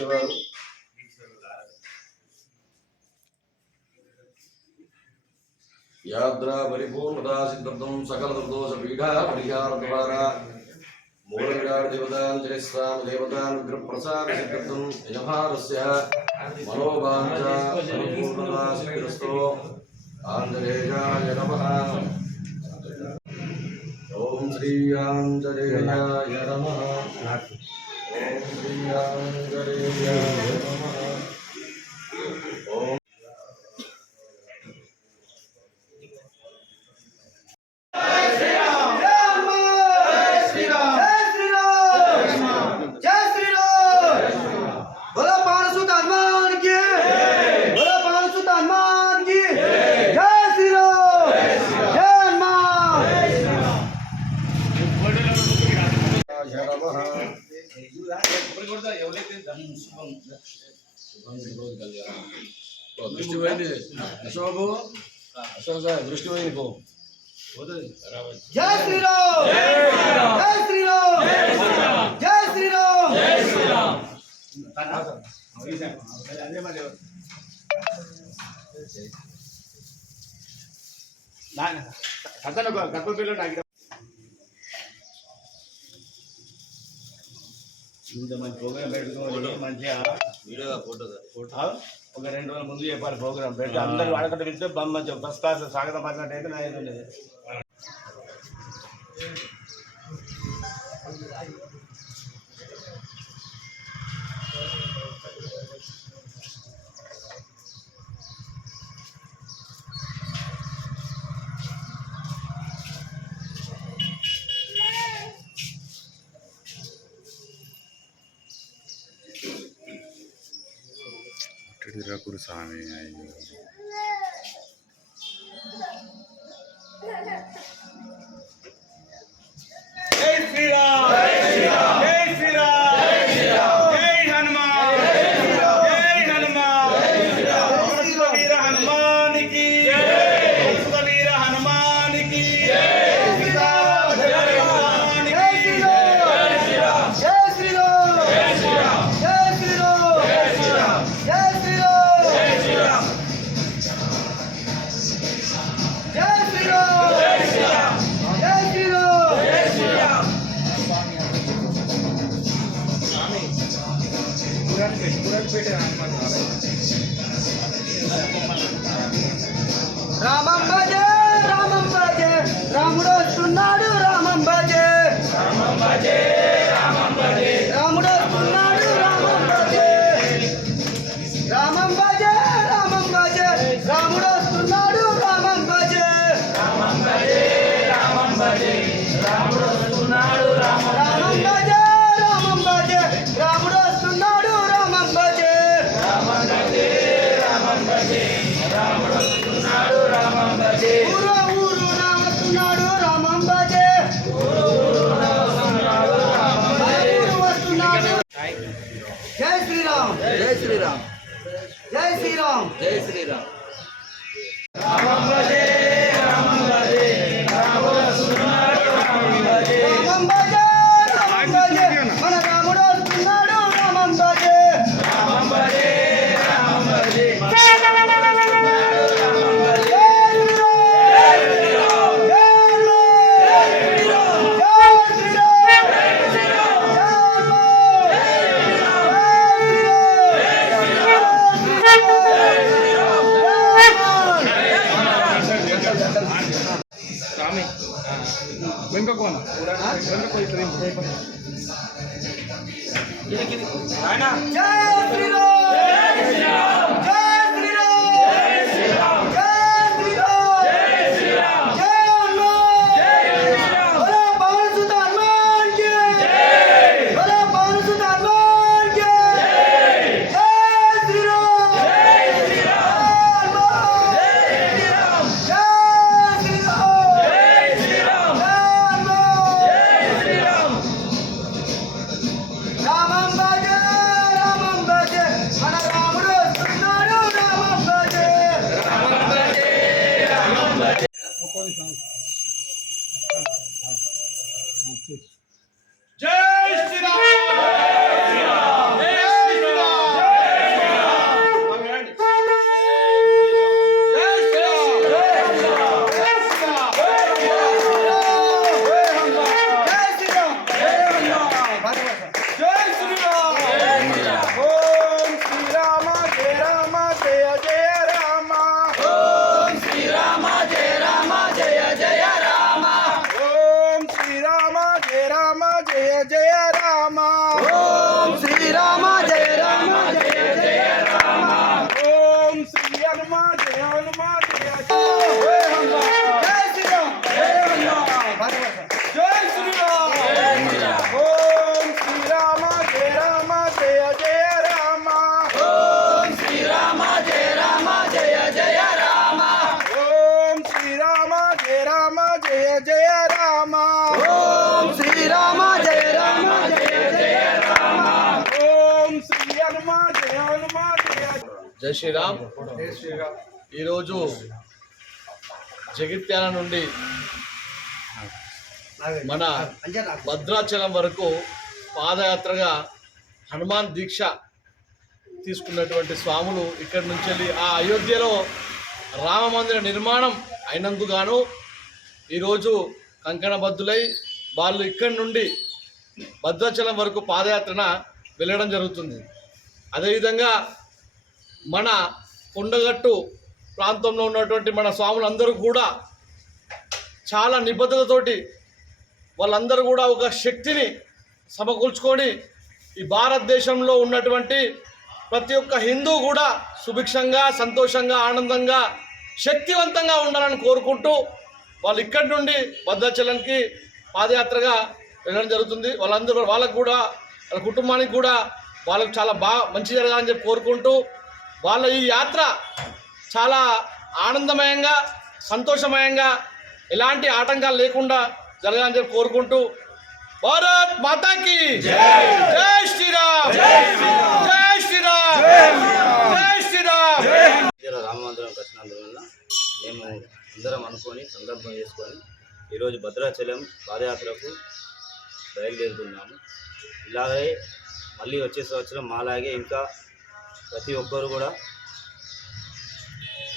చేసేవారు యాద్రా పరిపూర్ణతా సిద్ధం సకల దుర్దోష పీఠా పరిహార ద్వారా మూలవిరాట్ దేవతాంజలి స్వామి ప్రసాద సిద్ధం యజమానస్య మనోవాంఛ పరిపూర్ణతా సిద్ధిరస్తో ఆంజనేయాయ నమః ఓం శ్రీ ఆంజనేయాయ నమః Hallelujah. विरोध कर जय श्री राम जय श्री राम जय श्री राम। ఒక రెండు రోజుల ముందు చెప్పాలి ప్రోగ్రామ్ పెట్టి అందరూ వాడకట్ట వింటే బొమ్మ మంచిగా ఫస్ట్ క్లాస్ స్వాగతం పడినట్టు అయితే నా ఏదో లేదు श्रीरा कुरुसामी आई రామం భజే రామం భజే. రాముడు వస్తున్నాడు రామం భజే. రామం భజే. ఆమె వెనుక కోన వెనుక పోయి ఆయన జయ శ్రీరామ్ జై శ్రీరామ్. ఈరోజు జగిత్యాల నుండి మన భద్రాచలం వరకు పాదయాత్రగా హనుమాన్ దీక్ష తీసుకున్నటువంటి స్వాములు ఇక్కడి నుంచి వెళ్ళి ఆ అయోధ్యలో రామ మందిర నిర్మాణం అయినందుగాను ఈరోజు కంకణబద్దులై వాళ్ళు ఇక్కడి నుండి భద్రాచలం వరకు పాదయాత్రన వెళ్ళడం జరుగుతుంది. అదేవిధంగా మన కొండగట్టు ప్రాంతంలో ఉన్నటువంటి మన స్వాములందరూ కూడా చాలా నిబద్ధతతోటి వాళ్ళందరూ కూడా ఒక శక్తిని సమకూర్చుకొని ఈ భారతదేశంలో ఉన్నటువంటి ప్రతి ఒక్క హిందూ కూడా సుభిక్షంగా సంతోషంగా ఆనందంగా శక్తివంతంగా ఉండాలని కోరుకుంటూ వాళ్ళు ఇక్కడి నుండి భద్రాచలంకి పాదయాత్రగా వెళ్ళడం జరుగుతుంది. వాళ్ళందరూ వాళ్ళకు కూడా వాళ్ళ కుటుంబానికి కూడా వాళ్ళకు చాలా బాగా మంచి జరగాలని చెప్పి కోరుకుంటూ వాళ్ళ ఈ యాత్ర చాలా ఆనందమయంగా సంతోషమయంగా ఎలాంటి ఆటంకాలు లేకుండా జరగాలని చెప్పి కోరుకుంటూ భారత్ మాతాకి జై శ్రీరామ్! జై శ్రీరామ్! జై శ్రీరామ్! ఇలా రామ మందిరం కట్టినందువల్ల మేము అందరం అనుకొని సంకల్పం చేసుకొని ఈరోజు భద్రాచలం పాదయాత్రకు బయలుదేరుతున్నాము. ఇలాగే మళ్ళీ వచ్చే సంవత్సరం మాలాగే ఇంకా ప్రతి ఒక్కరు కూడా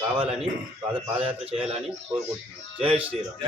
కావాలని పాద పాదయాత్ర చేయాలని కోరుకుంటున్నాను జై శ్రీరామ్.